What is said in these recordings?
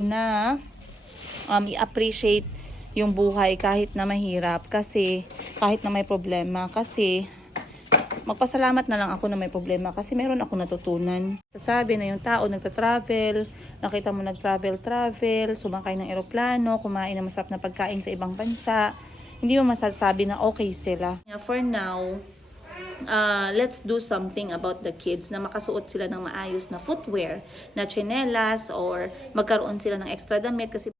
na i-appreciate yung buhay kahit na mahirap, kasi kahit na may problema, kasi magpasalamat na lang ako na may problema kasi meron ako natutunan. Sasabi na yung tao nagta-travel, nakita mo nag-travel, sumakay ng eroplano, kumain ng masarap na pagkain sa ibang bansa, hindi mo masasabi na okay sila. For now, let's do something about the kids na makasuot sila ng maayos na footwear, na tsinelas, or magkaroon sila ng extra damit kasi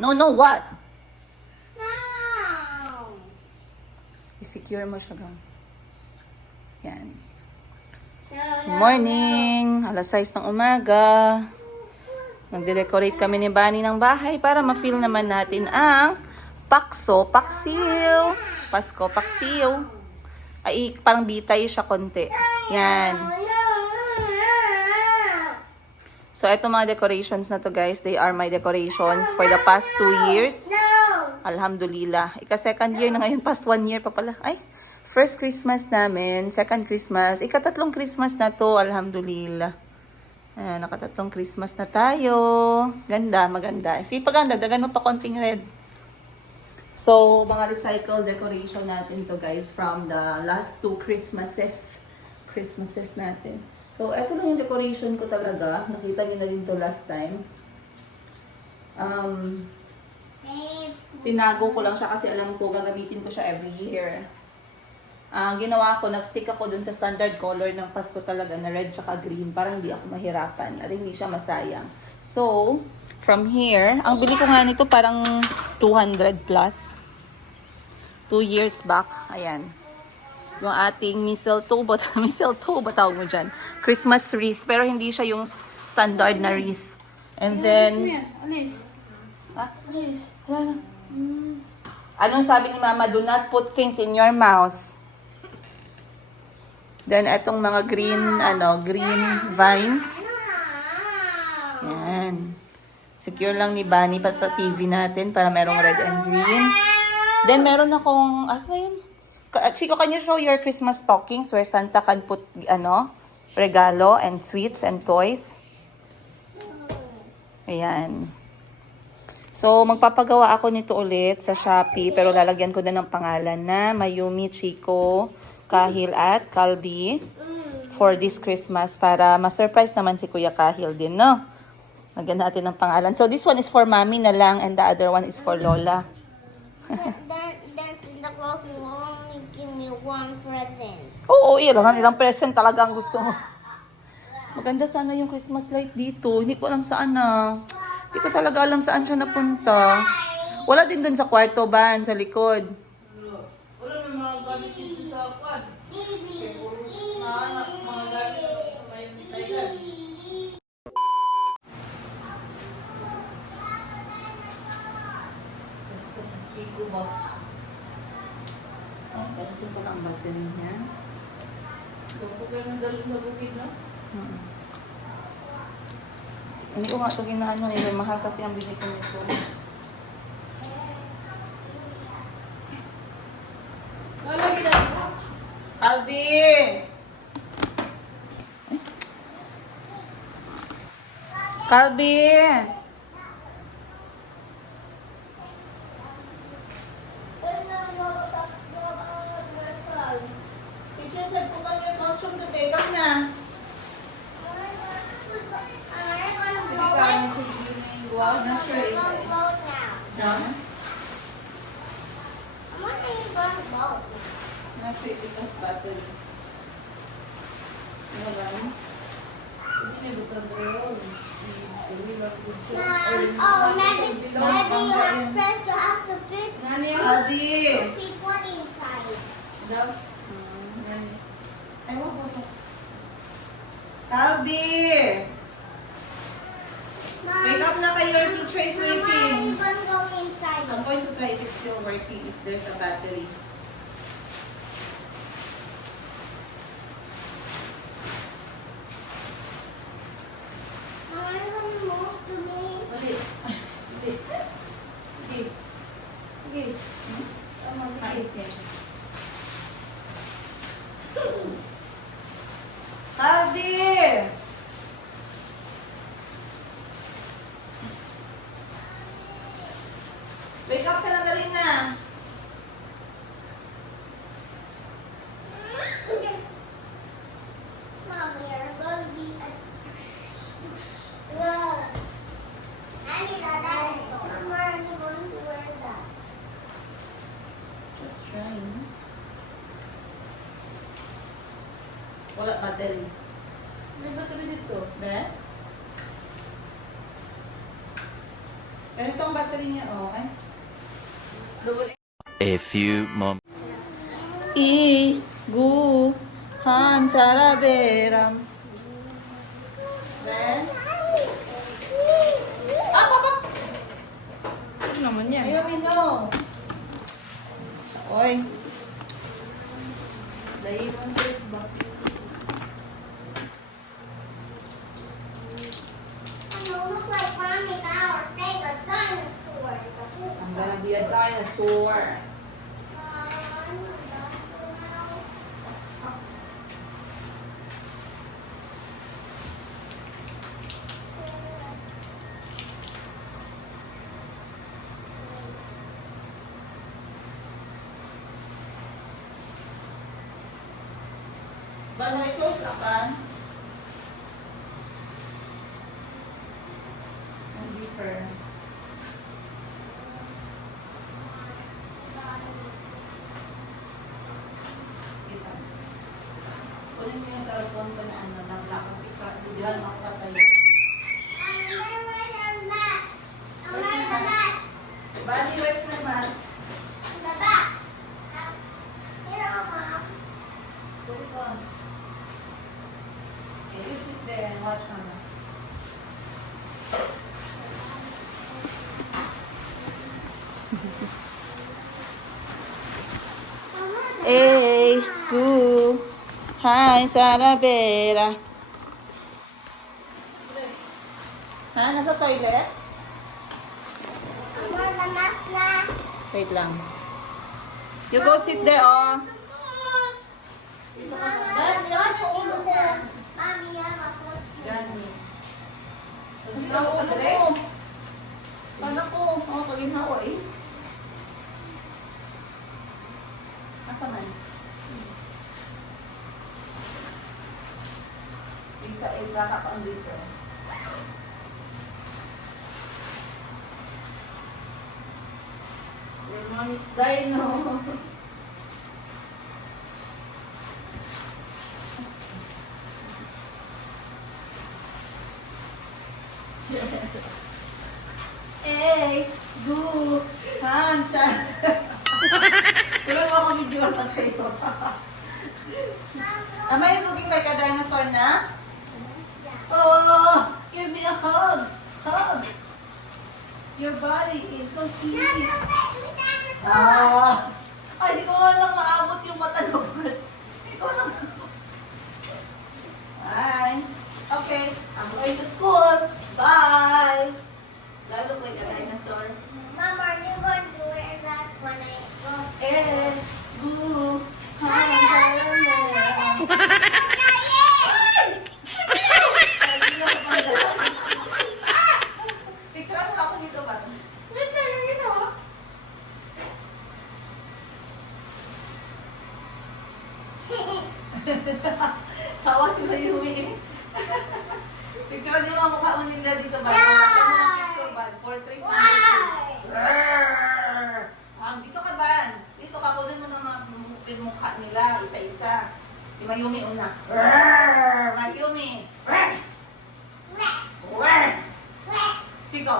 No, what? No. I-secure mo siya lang. Yan. No. Morning! Alas 6 ng umaga. Nagde-decorate kami ni Bunny ng bahay para ma-feel naman natin ang Paksiw. Pasko, Paksiw. Ay, parang bitay siya konti. Yan. So, eto mga decorations na to guys, they are my decorations for the past 2 years. Alhamdulillah. Ika-second year na ngayon, past 1 year pa pala. Ay, first Christmas namin, second Christmas, ika-tatlong Christmas na to, alhamdulillah. Ayan, nakatatlong Christmas na tayo. Ganda, maganda. Sige, paganda, dagan mo pa konting red. So, mga recycle decoration natin to guys from the last 2 Christmases natin. So, eto lang yung decoration ko talaga. Nakita niyo na din to last time. Tinago ko lang siya kasi alam ko gagamitin ko siya every year. Ginawa ko, nag-stick ako dun sa standard color ng Pasko talaga na red tsaka green para hindi ako mahirapan at hindi siya masayang. So, from here, ang bili ko nga nito parang 200 plus. 2 years back. Ayan. Yung ating mistletoe, ba tawag mo dyan? Christmas wreath, pero hindi siya yung standard na wreath. And then, anong sabi ni Mama? Do not put things in your mouth. Then, etong mga green vines. Yan. Secure lang ni Bunny pa sa TV natin para merong red and green. Then, meron akong, asa na yun? Chico, can you show your Christmas stockings where Santa can put, regalo and sweets and toys? Ayan. So, magpapagawa ako nito ulit sa Shopee, pero lalagyan ko na ng pangalan na Mayumi, Chico, Kahil at Kalbi for this Christmas para ma-surprise naman si Kuya Kahil din, no? Lagyan natin ng pangalan. So, this one is for Mommy na lang and the other one is for Lola. The clock will only give me one present. Oo, ilang present talaga ang gusto mo. Maganda sana yung Christmas light dito. Hindi ko alam saan na. Hindi ko talaga alam saan siya napunta. Wala din dun sa kwarto ba, sa likod. Wala may mga gamit dito sa kwan. Mga gamit sa may Thailand. Basta sa Chico ba? Ay, palitin ko lang ang battery niya. Huwag kayo ng dalhin sa bukid, no? Hindi ko nga ito ginaano nila. Mahal kasi ang bili ko nito. Lalagyan na. Albi! Kalbi! Teacher said put on your costume today. Come na. Hindi ka ano sa lingwa. Not sure if it is. No? Not sure if it has battery. Ano ba? Hindi na butang dreol. Oh, maybe your friends will have to pick Calvin! People inside. Love. Ay, wag mo to. Calvin! Mom, Wake up na kayo. Your teacher is Mama, waiting. even go inside. I'm going to try if it's still working, if there's a battery. Mama, don't move to me. Mali. Hindi. Sige. Sige. Tama, Ay, sige. yes. Calvin! Wake up ka na dali na. Mom, you're going to be a... I need a dinosaur. Mama, are you going to wear that? Just trying. Wala battery. May battery dito. Be? Ganito ang battery niya, oh. Ay. Double A few moments. Igu han charaberam. Be? Ah, papa! Ano naman yan? Ayaw mino. Oy. Dahil mo sa ba? Looks like Mommy got our favorite dinosaur. I'm gonna be a dinosaur. But my clothes akan. Ang zipper. Kita. Kunin mo yung cellphone ko na ano, nag-lock kasi biglang ako patayo. Bali, where's my mask? Hold on. Okay, you sit there and watch Mama. Hey, boo. Hi, Sarabera. Ha? Nasa toilet? Wait lang. You go sit there, oh. Gani. Paginawa ko na rin. Paano ko? Oo, paginawa eh. Asa man? Isa ay kakapang dito. Your mom is dino. Hey, good, hansa. Wala mo ako video na kayo. Am I looking like a dinosaur na? Oh, give me a hug. Hug. Your body is so sweet. Ah, ay, di ko nga lang maabot yung mata mo. Di ko lang. Bye. Okay, I'm going to school. Bye. Do I look like a dinosaur? Mom, are you going to wear that when I go? Eh, boo. Picture ako dito ba? Wait na, yung ginawa. Tawa si Mayumi. Picture niyo ang mukha mo nila dito ba? Picture ba? Portrait mo. Dito ka ba? Dito ka, kunin mo na mga mukha nila, isa-isa. Si Mayumi una. Mayumi. Chico.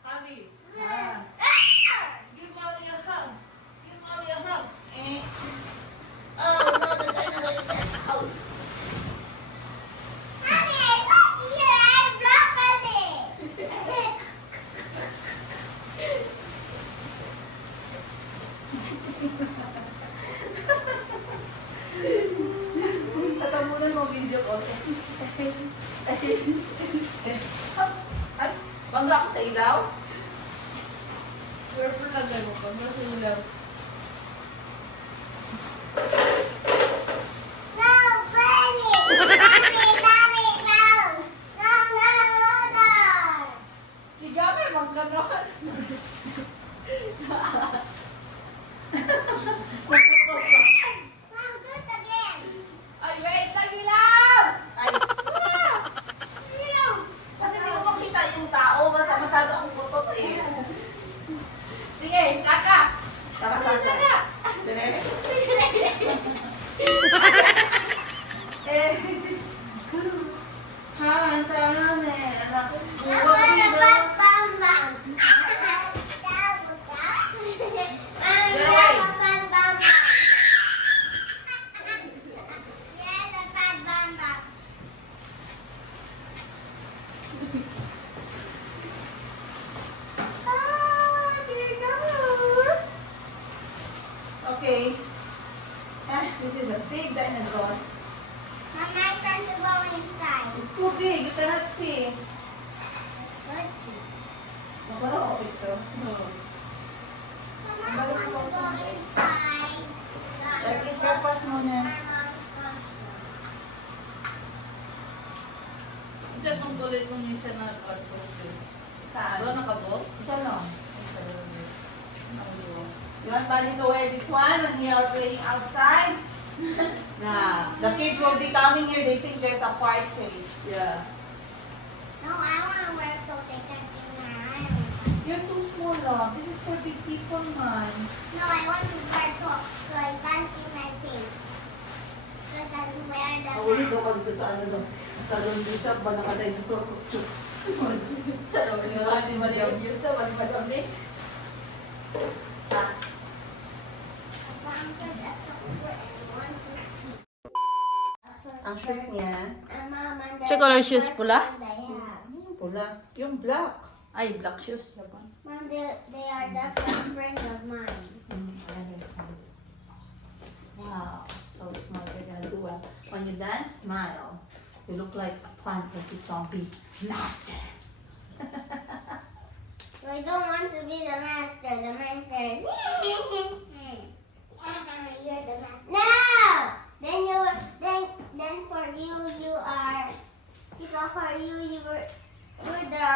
Kali. Tatamunan mo video ko. Ay, bangga ako sa ilaw. Purple lang gano'n pa. Masulaw. No, Bunny! Mommy, Mommy, no! No, no, no, no! Higame, mang gano'n. Mom, do it again! Ay, wait! Tagilaw! Ay, kasi hindi ko makita yung tao. Basta masyado akong butot eh. Sige, saka! Saka saka. Dire? Eh. Ha, sana na. Anak ko. Mama, the bam, bam, bam! Mommy, the bam, bam, bam! Yeah, the bam, bam, bam! Okay. This is a big dinosaur. Mama, turn to go inside. It's so big, you cannot see. Good. Wala ako picture. Oo. Mama, I want to go inside. Like, i-purpose mo na. Diyan kung kulit kung minsan na post eh. Saan? Ba, nakabot? Isa lang. Isa lang eh. Nakabot. You want Bali to wear this one when we are playing outside? Nah. The kids will be coming here, they think there's a party. Yeah. No, I want to wear so they can see my eye. You're too small lang. This is for big people, man. No, I want to wear so I can't see my face. So I can wear the Mahuli mask. ko pag sa ano doon. Sa laundry shop ba naka-dinosaur costume? Sa laundry shop, si Mariam yun sa Mariam ni. Ang shoes niya, Check color shoes, pula? pula. Yung black. Ay, black shoes. Laban. Mom, they are the first friend of mine. Wow, so smart. You're gonna do well. When you dance, smile. You look like a fantasy zombie master. So I don't want to be the master. The master is. You're the master. No! Then for you, you are. Because for you, you're the.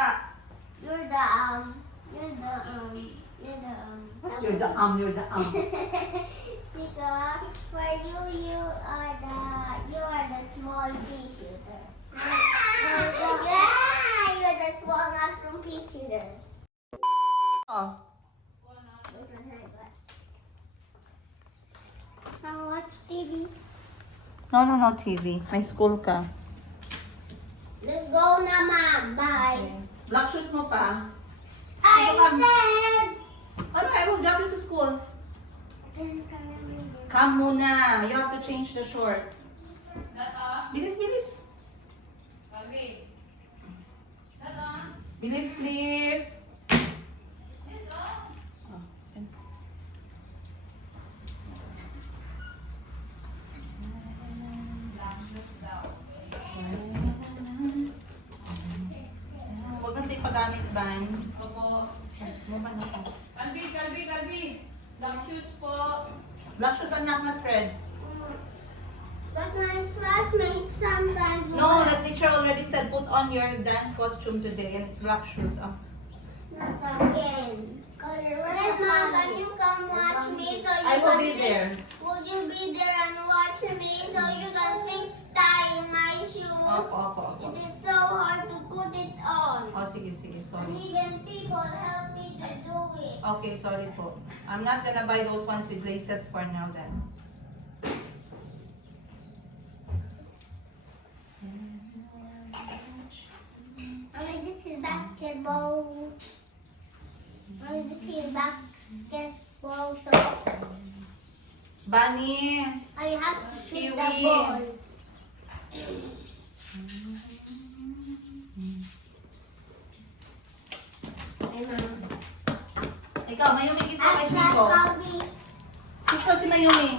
What's you're the you're the Because for you, you are the small pea shooters. You're the small mushroom pea shooters. Oh. Now watch TV. No, TV. May school ka. Let's go na, Mom. Bye. Black shoes mo pa. I Come. said. Ano, I will drop you to school. Come muna. You have to change the shorts. Bilis, bilis. Bilis, please. Oh, yan. Huwag kang tayo paggamit, Ban. Opo. Mo ba na ako? Kalbi. Black shoes po. Black shoes anak na thread. But my classmates sometimes. No, the teacher already said put on your dance costume today and it's black shoes. Oh. Not again. Then, Mom, can you come watch me so you I will can be fix- there. Would you be there and watch me so you can fix tie in my shoes? Opo. It is so hard to put it on. Oh, sige, sorry. And even people help me to do it. Okay, sorry po. I'm not gonna buy those ones with laces for now then. I mean, this is basketball. I mean, this is basketball. So Bunny! I have to shoot the Kiwi. ball. Ay, Mom. Ikaw, may umikis na kay Hashtag Chico. Calbee. Kiss daw si Mayumi.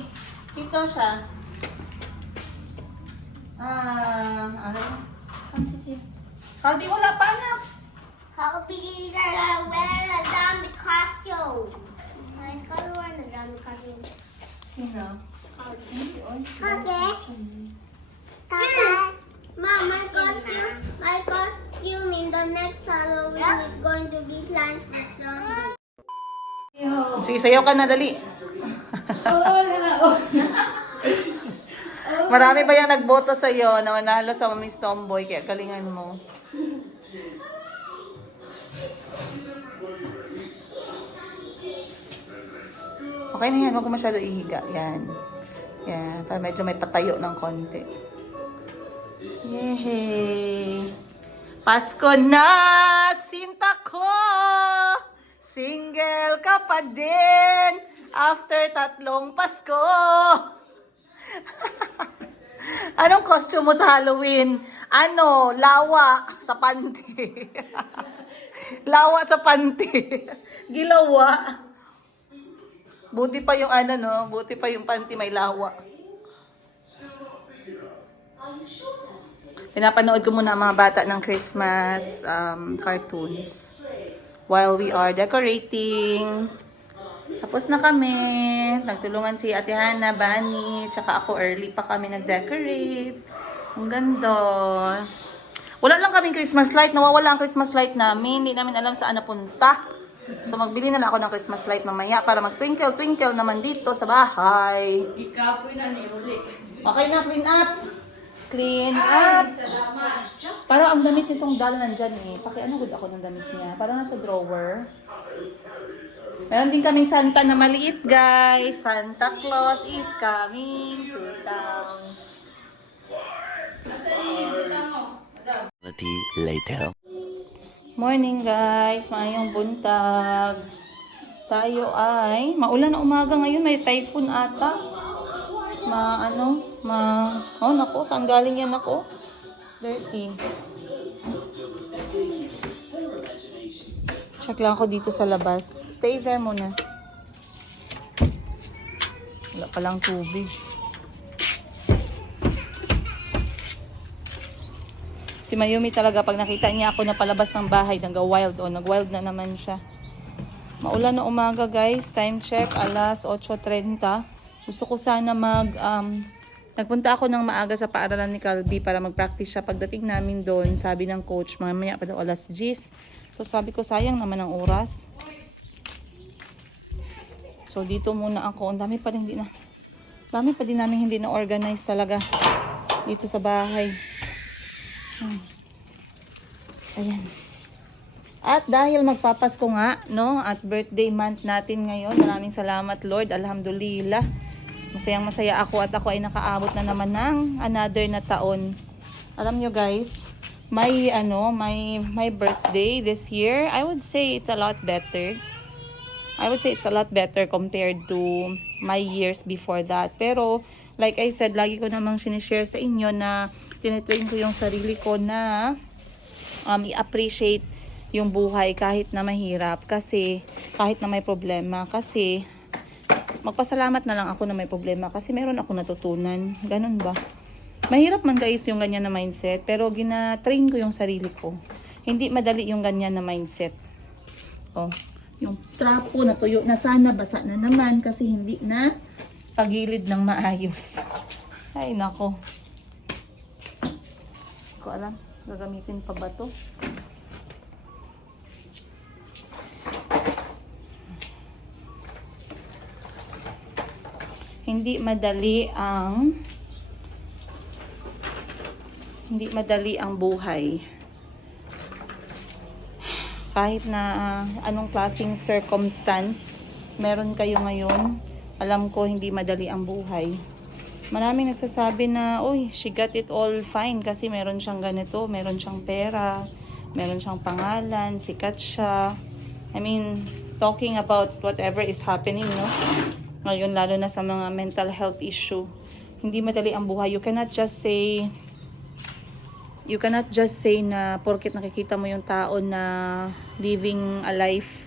Kiss daw siya. Ano? Sensitive. Kaldi, wala pa anak. Calbee gonna wear a zombie costume. He's gonna wear a zombie costume. Sino? Okay. Tata. Mom, my costume in the next Halloween is going to be Plants vs. Zombies. Sige, sayaw ka na, dali. Marami ba yung nagboto sa'yo na manalo sa Miss Tomboy? Kaya galingan mo. Okay na yan. Huwag ko masyado ihiga. Yan. Yan. Para medyo may patayo ng konti. Yay! Pasko na! Sinta ko! Single ka pa din! After 3 Pasko! Anong costume mo sa Halloween? Ano? Lawa sa panty. Lawa sa panty. Gilawa. Buti pa yung ano, no? Buti pa yung panty may lawa. Pinapanood ko muna ang mga bata ng Christmas cartoons while we are decorating. Tapos na kami. Nagtulungan si Ate Hana, Bani, tsaka ako early pa kami nag-decorate. Ang ganda. Wala lang kaming Christmas light. Nawawala ang Christmas light namin. Hindi namin alam saan napunta. So magbili na lang ako ng Christmas light mamaya para mag-twinkle-twinkle naman dito sa bahay. Ikapoy na ni Uli. Okay na, clean up. Clean up. Salamat. Parang ang damit nitong doll nandyan eh. Pakiano good ako ng damit niya. Parang nasa drawer. Meron din kaming Santa na maliit, guys. Santa Claus is coming to town. Nasaan yung buta mo? Madam. Later. Morning, guys. Maayong buntag. Tayo ay maulan na umaga ngayon. May typhoon ata. Oh, nako. Saan galing yan ako? Dirty. Check lang ako dito sa labas. Stay there muna. Wala palang tubig. Si Mayumi talaga, pag nakita niya ako na palabas ng bahay, nag-wild o nag-wild na naman siya. Maulan na umaga, guys. Time check, alas 8:30. Gusto ko sana nagpunta ako ng maaga sa paaralan ni Calby para mag-practice siya. Pagdating namin doon, sabi ng coach, mamaya pa daw alas 10. So sabi ko, sayang naman ang oras. So dito muna ako. Ang dami pa din namin hindi na-organize talaga dito sa bahay. Ayan. At dahil magpapasko nga, no, at birthday month natin ngayon, maraming salamat Lord, alhamdulillah. Masayang masaya ako at ako ay nakaabot na naman ng another na taon. Alam nyo guys, my birthday this year, I would say it's a lot better. Compared to my years before that. Pero like I said, lagi ko namang sinishare sa inyo na tinitrain ko yung sarili ko na i-appreciate yung buhay kahit na mahirap, kasi kahit na may problema, kasi magpasalamat na lang ako na may problema kasi meron ako natutunan. Ganun ba? Mahirap man guys yung ganyan na mindset, pero gina-train ko yung sarili ko. Hindi madali yung ganyan na mindset. Oh, yung trapo na tuyo na sana, basa na naman kasi hindi na pagilid ng maayos. Ay nako. Hindi ko alam, gagamitin pa ba to? Hindi madali ang buhay. Kahit na anong klaseng circumstance meron kayo ngayon, alam ko hindi madali ang buhay. Maraming nagsasabi na, "Uy, she got it all fine kasi meron siyang ganito, meron siyang pera, meron siyang pangalan, sikat siya." I mean, talking about whatever is happening, no? Ngayon, lalo na sa mga mental health issue. Hindi madali ang buhay. You cannot just say na porket nakikita mo yung tao na living a life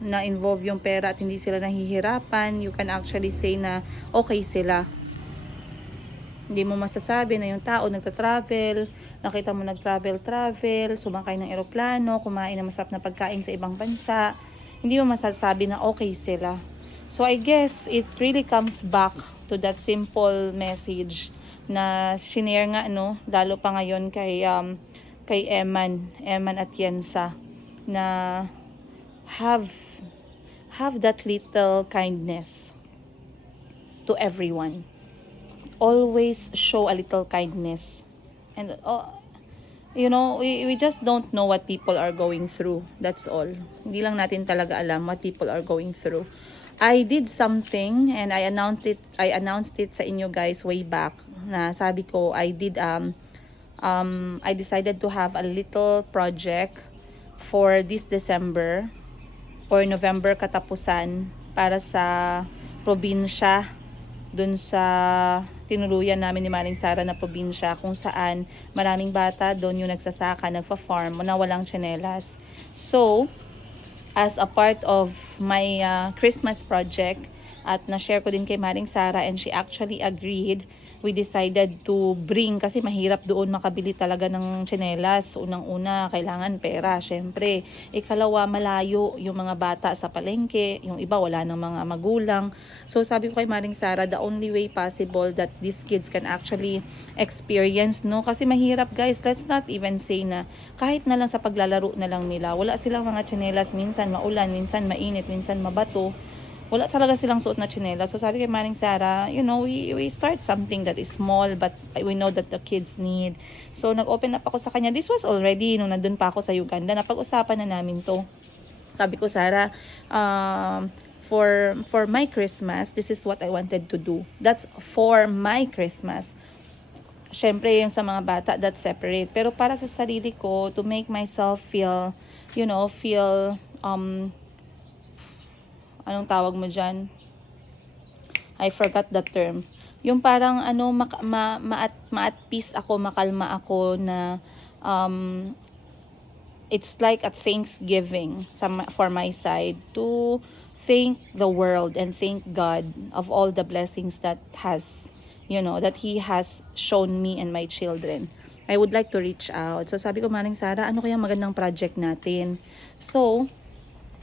na-involve yung pera at hindi sila nahihirapan, you can actually say na okay sila. Hindi mo masasabi na yung tao nagta-travel, nakita mo nag-travel, sumakay ng eroplano, kumain ng masarap na pagkain sa ibang bansa. Hindi mo masasabi na okay sila. So I guess it really comes back to that simple message na shinare nga, no, lalo pa ngayon kay Eman at Yensa, na have that little kindness to everyone. Always show a little kindness. And you know, we just don't know what people are going through. That's all. Hindi lang natin talaga alam what people are going through. I did something and I announced it sa inyo guys way back, na sabi ko I decided to have a little project for this December or November katapusan para sa probinsya, dun sa tinuluyan namin ni Maring Sara na probinsya, kung saan maraming bata doon yung nagsasaka, nagfa-farm na walang tsinelas. So, as a part of my Christmas project, at na-share ko din kay Maring Sara and she actually agreed, we decided to bring, kasi mahirap doon makabili talaga ng tsinelas. Unang-una, kailangan pera, syempre. Ikalawa, malayo yung mga bata sa palengke, yung iba wala ng mga magulang. So sabi ko kay Maring Sara, the only way possible that these kids can actually experience, no? Kasi mahirap guys, let's not even say na kahit na lang sa paglalaro na lang nila, wala silang mga tsinelas, minsan maulan, minsan mainit, minsan mabato. Wala talaga silang suot na tsinelas. So sabi kay Maring Sara, you know, we start something that is small but we know that the kids need. So nag-open up ako sa kanya. This was already nung nandun pa ako sa Uganda. Napag-usapan na namin to. Sabi ko, Sara, for my Christmas, this is what I wanted to do. That's for my Christmas. Syempre yung sa mga bata, that's separate. Pero para sa sarili ko, to make myself feel, you know, anong tawag mo dyan? I forgot the term. Yung parang ma-at peace ako, makalma ako na it's like a Thanksgiving for my side, to thank the world and thank God of all the blessings that He has shown me and my children. I would like to reach out. So sabi ko, Maring Sara, ano kaya magandang project natin? So,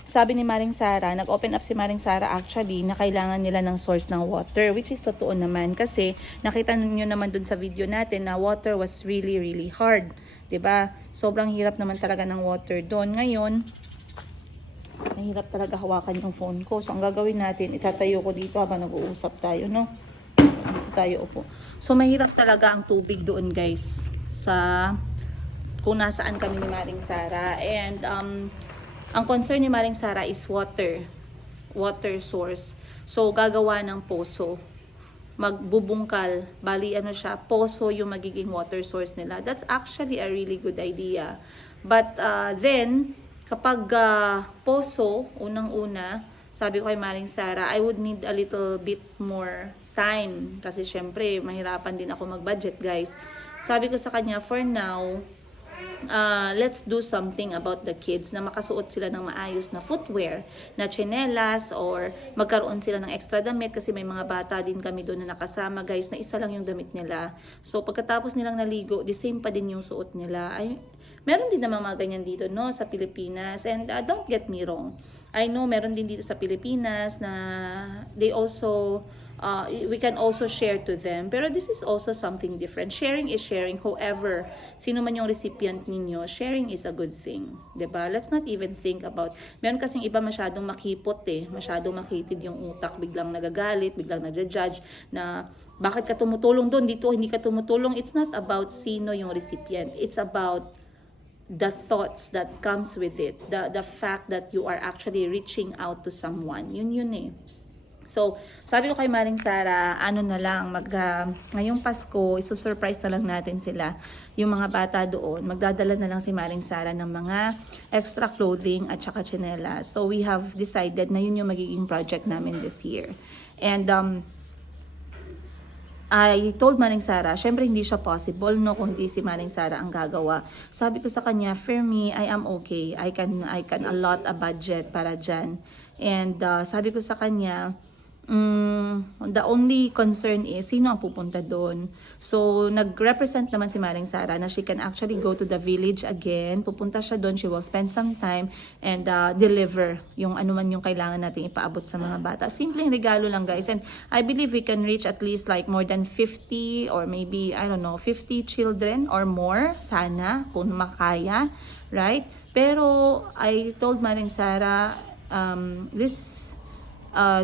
sabi ni Maring Sara, nag-open up si Maring Sara actually na kailangan nila ng source ng water, which is totoo naman kasi nakita niyo naman dun sa video natin na water was really really hard, 'di ba? Sobrang hirap naman talaga ng water doon. Ngayon, mahirap talaga hawakan yung phone ko. So ang gagawin natin, itatayo ko dito habang nag-uusap tayo, no? Dito tayo upo. So mahirap talaga ang tubig doon, guys, sa kung nasaan kami ni Maring Sara. And ang concern ni Maring Sara is water source. So, gagawa ng poso. Magbubungkal. Bali, poso yung magiging water source nila. That's actually a really good idea. But, then, kapag poso, unang-una, sabi ko kay Maring Sara, I would need a little bit more time. Kasi, syempre, mahirapan din ako mag-budget, guys. Sabi ko sa kanya, for now, let's do something about the kids na makasuot sila ng maayos na footwear, na tsinelas, or magkaroon sila ng extra damit kasi may mga bata din kami doon na nakasama, guys, na isa lang yung damit nila. So pagkatapos nilang naligo, the same pa din yung suot nila. Meron din naman mga ganyan dito, no, sa Pilipinas. And don't get me wrong, I know meron din dito sa Pilipinas na they also we can also share to them. Pero this is also something different. Sharing is sharing. However, sino man yung recipient ninyo, sharing is a good thing. 'Di ba? Let's not even think about, meron kasing iba masyadong makipot masyadong makitid yung utak, biglang nagagalit, biglang nagja-judge na bakit ka tumutulong doon, dito hindi ka tumutulong. It's not about sino yung recipient. It's about the thoughts that comes with it. The fact that you are actually reaching out to someone. Yun So, sabi ko kay Maring Sara, ngayong Pasko, isusurprise na lang natin sila. Yung mga bata doon, magdadala na lang si Maring Sara ng mga extra clothing at saka tsinelas. So, we have decided na yun yung magiging project namin this year. And, I told Maring Sara, syempre hindi siya possible no kung hindi si Maring Sara ang gagawa. Sabi ko sa kanya, for me, I am okay. I can allot a budget para dyan. And sabi ko sa kanya, the only concern is sino ang pupunta doon. So nag-represent naman si Maring Sara na she can actually go to the village again. Pupunta siya doon, she will spend some time and deliver yung ano man yung kailangan nating ipaabot sa mga bata. Simpleng regalo lang guys, and I believe we can reach at least like more than 50 or maybe I don't know 50 children or more sana kung makaya, right? Pero I told Maring Sara,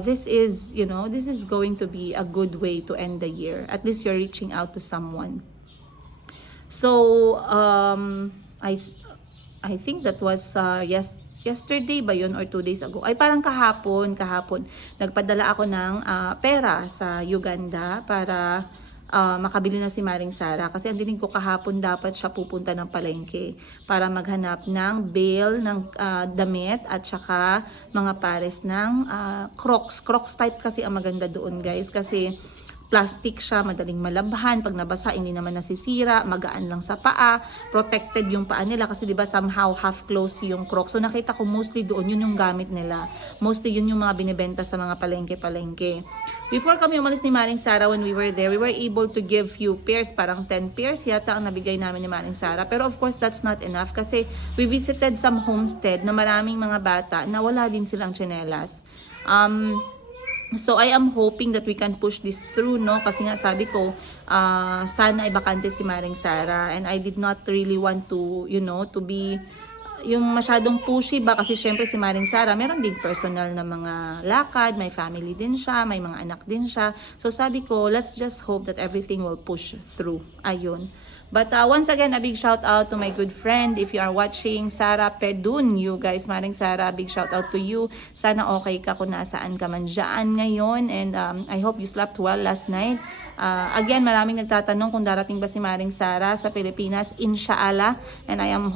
this is, you know, this is going to be a good way to end the year. At least you're reaching out to someone. So, I think that was yesterday ba yun or 2 days ago? Ay parang kahapon, nagpadala ako ng pera sa Uganda para makabili na si Maring Sara. Kasi ang dinig ko kahapon dapat siya pupunta ng palengke para maghanap ng bale ng damit at saka mga pares ng Crocs. Crocs type kasi ang maganda doon guys kasi plastic siya, madaling malabhan, pag nabasa hindi naman nasisira, magaan lang sa paa, protected yung paa nila kasi 'di ba somehow half closed yung Crocs. So nakita ko mostly doon yun yung gamit nila. Mostly yun yung mga binebenta sa mga palengke-palengke. Before kami umalis ni Maring Sara, when we were there, we were able to give few pairs, parang 10 pairs yata ang nabigay namin ni Maring Sara. Pero of course that's not enough kasi we visited some homestead na maraming mga bata na wala din silang tsinelas. So I am hoping that we can push this through, no? Kasi nga sabi ko, sana ay bakante si Maring Sara, and I did not really want to, you know, to be yung masyadong pushy ba kasi syempre si Maring Sara meron din personal na mga lakad, may family din siya, may mga anak din siya. So sabi ko, let's just hope that everything will push through. Ayun. But once again, a big shout out to my good friend. If you are watching, Sara Pedun, you guys, Maring Sara, big shout out to you. Sana okay ka kung nasaan ka man dyan ngayon. And I hope you slept well last night. Again, maraming nagtatanong kung darating ba si Maring Sara sa Pilipinas. Inshallah. And I am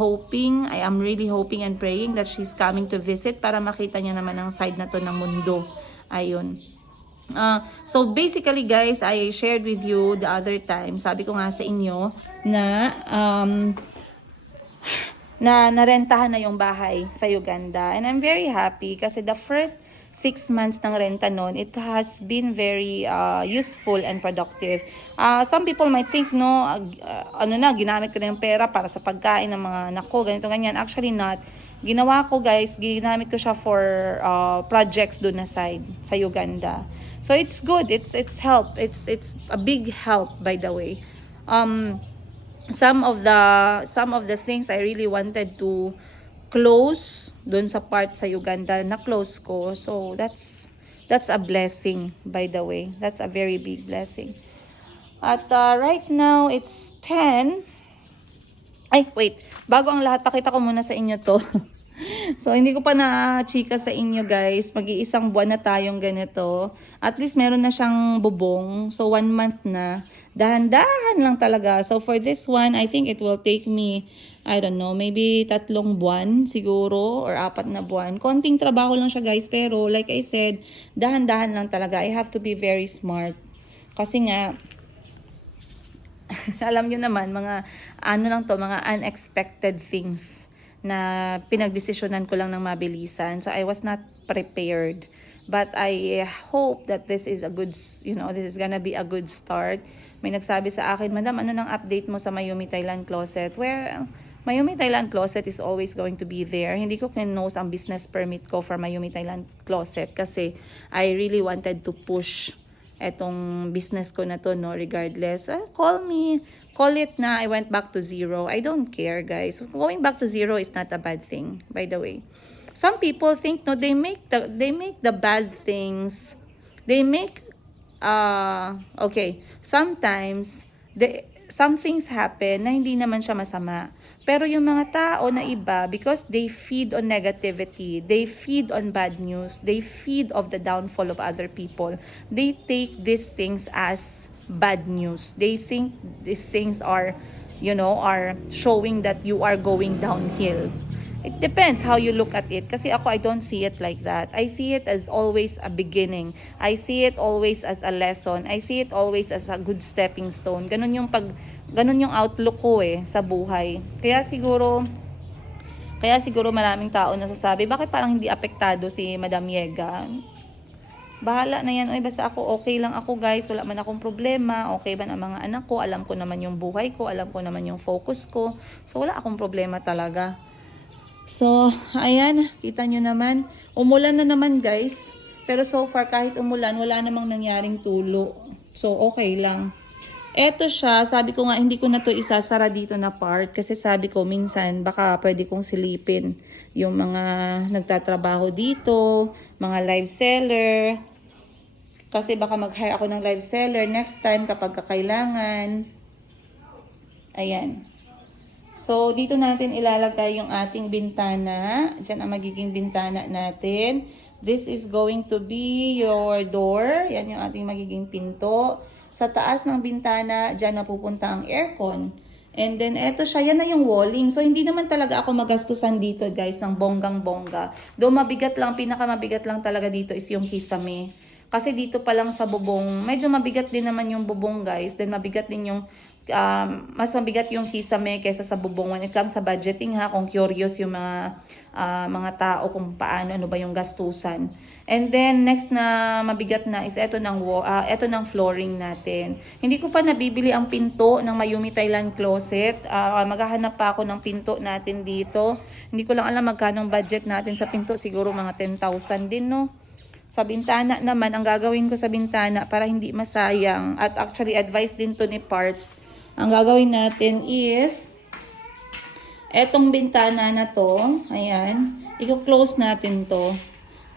really hoping and praying that she's coming to visit para makita niya naman ang side na to ng mundo. Ayun. So basically guys, I shared with you the other time, sabi ko nga sa inyo na narentahan na yung bahay sa Uganda, and I'm very happy kasi the first 6 months ng renta noon, it has been very useful and productive. Some people might think, no, ginamit ko na yung pera para sa pagkain ng mga anak ko, ganito ganyan. Actually not. Ginawa ko guys, ginamit ko siya for projects doon na side sa Uganda. So it's good. It's help. It's a big help, by the way. Some of the things I really wanted to close doon sa part sa Uganda na close ko. So that's a blessing, by the way. That's a very big blessing. At right now it's 10. Ay, wait. Bago ang lahat, pakita ko muna sa inyo to. So, hindi ko pa na-chika sa inyo guys. Mag-iisang buwan na tayong ganito. At least meron na siyang bubong. So, 1 month na. Dahan-dahan lang talaga. So, for this one, I think it will take me, I don't know, maybe 3 buwan siguro or 4 na buwan. Konting trabaho lang siya guys. Pero, like I said, dahan-dahan lang talaga. I have to be very smart. Kasi nga, alam nyo naman, mga mga unexpected things na pinagdesisyonan ko lang ng mabilisan. So I was not prepared. But I hope that this is a good, this is gonna be a good start. May nagsabi sa akin, Madam, ano nang update mo sa Mayumi Thailand Closet? Where Mayumi Thailand Closet is always going to be there. Hindi ko kinos ang business permit ko for Mayumi Thailand Closet kasi I really wanted to push etong business ko na to, no, regardless. Call it na I went back to zero. I don't care, guys. Going back to zero is not a bad thing, by the way. Some people think, no, they make the bad things. Sometimes some things happen na hindi naman siya masama. Pero yung mga tao na iba, because they feed on negativity, they feed on bad news, they feed of the downfall of other people, they take these things as bad news. They think these things are showing that you are going downhill. It depends how you look at it. Kasi ako, I don't see it like that. I see it as always a beginning. I see it always as a lesson. I see it always as a good stepping stone. Ganun yung outlook ko sa buhay. Kaya siguro maraming tao nasasabi, bakit parang hindi apektado si Madam Yega? Bahala na yan. Oy, basta ako, okay lang ako guys. Wala man akong problema. Okay ba ang mga anak ko? Alam ko naman yung buhay ko. Alam ko naman yung focus ko. So, wala akong problema talaga. So, ayan. Kita nyo naman. Umulan na naman guys. Pero so far, kahit umulan, wala namang nangyaring tulo. So, okay lang. Eto siya. Sabi ko nga, hindi ko na to isasara dito na part. Kasi sabi ko, minsan, baka pwede kong silipin yung mga nagtatrabaho dito, mga live seller. Kasi baka mag-hire ako ng live seller next time kapag kakailangan. Ayan. So, dito natin ilalagay yung ating bintana. Diyan ang magiging bintana natin. This is going to be your door. Yan yung ating magiging pinto. Sa taas ng bintana, diyan napupunta ang aircon. And then, eto siya. Yan na yung walling. So, hindi naman talaga ako magastusan dito, guys, ng bonggang-bongga. Though mabigat lang, pinakamabigat lang talaga dito is yung kisame. Kasi dito pa lang sa bubong, medyo mabigat din naman yung bubong, guys. Then, mabigat din yung, mas mabigat yung kisame kaysa sa bubong. When it comes sa budgeting, ha, kung curious yung mga tao kung paano, ano ba yung gastusan. And then, next na mabigat na is eto ng flooring natin. Hindi ko pa nabibili ang pinto ng Mayumi Thailand Closet. Maghahanap pa ako ng pinto natin dito. Hindi ko lang alam magkano ang budget natin sa pinto. Siguro mga 10,000 din, no? Sa bintana naman, ang gagawin ko sa bintana para hindi masayang, at actually advice din to ni Parts, ang gagawin natin is etong bintana na to, ayan, i-close natin to.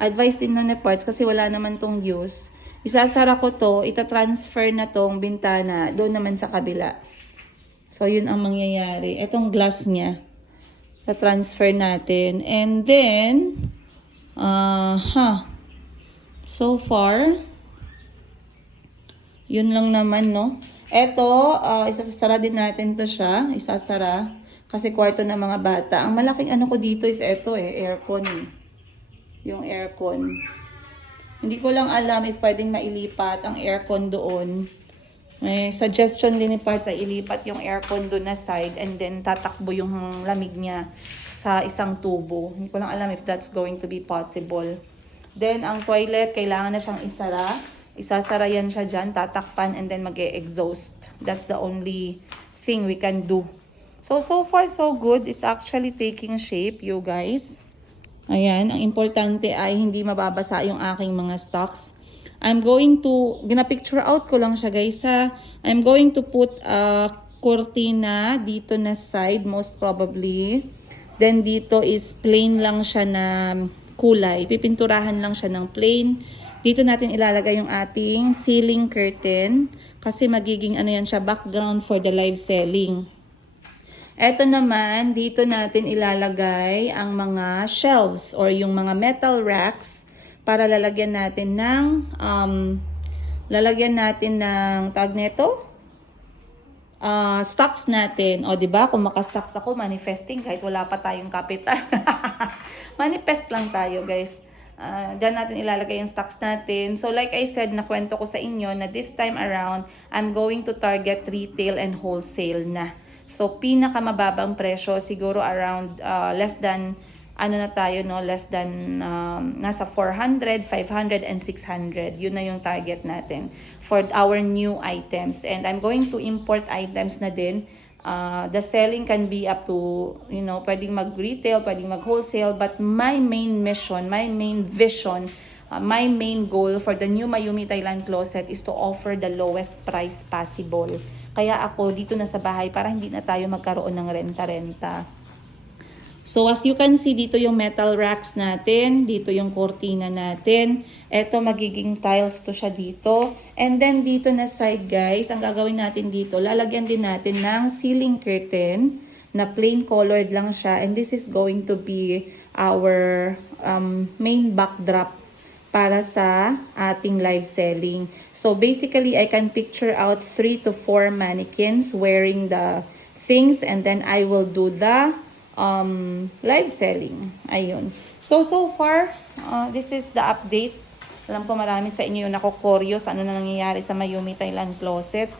Advice din na ni Parts kasi wala naman tong use. Isasara ko to, ita-transfer na tong bintana doon naman sa kabila. So, yun ang mangyayari. Etong glass niya, ita-transfer natin. And then, so far, yun lang naman, no? Eto, isasara din natin to siya. Isasara. Kasi kwarto ng mga bata. Ang malaking ano ko dito is eto aircon Yung aircon. Hindi ko lang alam if pwedeng mailipat ang aircon doon. May suggestion din ni Parts ay ilipat yung aircon doon na side and then tatakbo yung lamig niya sa isang tubo. Hindi ko lang alam if that's going to be possible. Then, ang toilet, kailangan na siyang isara. Isasara yan siya dyan, tatakpan, and then mag-e-exhaust. That's the only thing we can do. So far, so good. It's actually taking shape, you guys. Ayan, ang importante ay hindi mababasa yung aking mga stocks. I'm going to, gina-picture out ko lang siya guys ha. I'm going to put a cortina dito na side, most probably. Then dito is plain lang siya na kulay. Pipinturahan lang siya ng plain. Dito natin ilalagay yung ating ceiling curtain. Kasi magiging ano yan siya, background for the live selling. Eto naman, dito natin ilalagay ang mga shelves or yung mga metal racks para lalagyan natin ng tag neto. Stocks natin. O, diba? Kung makastocks ako, manifesting kahit wala pa tayong kapital. Manifest lang tayo, guys. Diyan natin ilalagay yung stocks natin. So, like I said, nakwento ko sa inyo na this time around, I'm going to target retail and wholesale na. So, pinakamababang presyo, siguro around less than, less than nasa 400, 500, and 600. Yun na yung target natin for our new items. And I'm going to import items na din. The selling can be up to, pwedeng mag-retail, pwedeng mag-wholesale. But my main mission, my main vision, my main goal for the new Mayumi Thailand Closet is to offer the lowest price possible. Kaya ako dito na sa bahay para hindi na tayo magkaroon ng renta-renta. So as you can see, dito yung metal racks natin, dito yung cortina natin. Ito magiging tiles to siya dito. And then dito na side guys, ang gagawin natin dito, lalagyan din natin ng ceiling curtain na plain colored lang siya. And this is going to be our main backdrop para sa ating live selling. So basically, I can picture out 3 to 4 mannequins wearing the things and then I will do the live selling. Ayun. So far, this is the update. Alam ko marami sa inyo yung nakukuryos ano na nangyayari sa Mayumi Thailand Closet.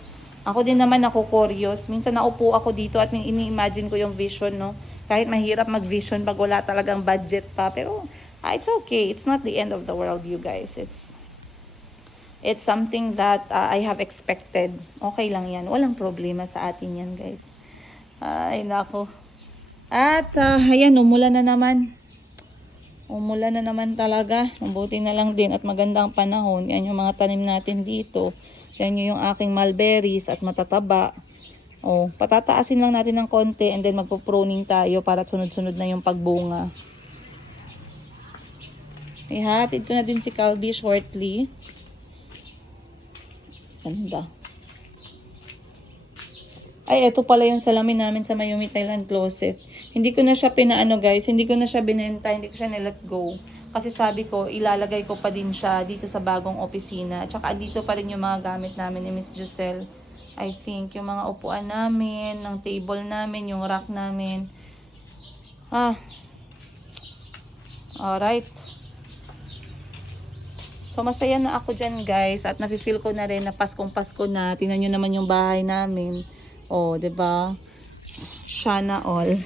Ako din naman nakukuryos. Minsan naupo ako dito at ini-imagine ko yung vision, no? Kahit mahirap mag-vision pag wala talagang budget pa. Pero, it's okay. It's not the end of the world, you guys. It's something that I have expected. Okay lang yan. Walang problema sa atin yan, guys. Ay, nako. At, ayan, umulan na naman. Umulan na naman talaga. Mabuti na lang din at magandang panahon. Yan yung mga tanim natin dito. Yan yung aking mulberries at matataba. Patataasin lang natin ng konti and then magpo-pruning tayo para sunod-sunod na yung pagbunga. Ihatid ko na din si Calby shortly. Ganda. Ay, eto pala yung salamin namin sa Mayumi Thailand Closet. Hindi ko na siya pinaano guys, hindi ko na siya binenta, hindi ko siya nilet go. Kasi sabi ko, ilalagay ko pa din siya dito sa bagong opisina. Tsaka dito pa rin yung mga gamit namin ni Miss Giselle. I think, yung mga upuan namin, ng table namin, yung rack namin. Alright. So, masaya na ako dyan guys. At nafe-feel ko na rin na Paskong-Pasko na. Tingnan nyo naman yung bahay namin. Diba? Sana all.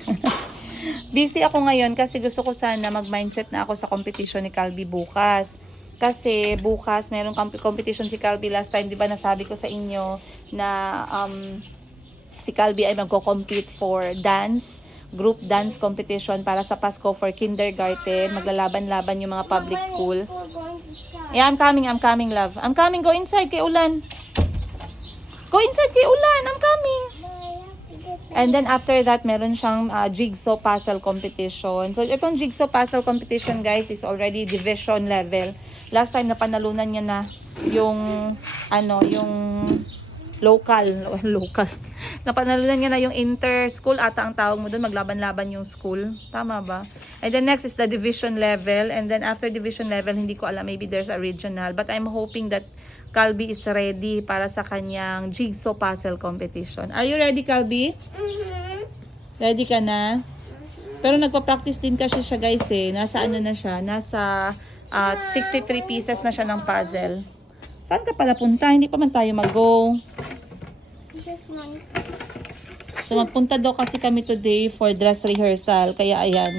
Busy ako ngayon kasi gusto ko sana mag-mindset na ako sa competition ni Calby bukas. Kasi bukas meron competition si Calby. Last time, diba nasabi ko sa inyo na si Calby ay magko-compete for dance, group dance competition para sa Pasko for kindergarten. Maglalaban-laban yung mga public school. Yeah, I'm coming, love. I'm coming, go inside kay Ulan. Go inside kay Ulan, I'm coming. And then after that, meron siyang jigsaw puzzle competition. So itong jigsaw puzzle competition guys is already division level. Last time napanalunan niya na yung yung local. Napanalunan niya na yung inter-school ata ang tawag mo doon, maglaban-laban yung school. Tama ba? And then next is the division level. And then after division level, hindi ko alam, maybe there's a regional. But I'm hoping that Calby is ready para sa kanyang jigsaw puzzle competition. Are you ready, Calby? Ready ka na? Pero nagpa-practice din kasi siya guys eh. Nasa na siya? Nasa 63 pieces na siya ng puzzle. Saan ka pala punta? Hindi pa man tayo mag-go. So magpunta daw kasi kami today for dress rehearsal. Kaya ayan.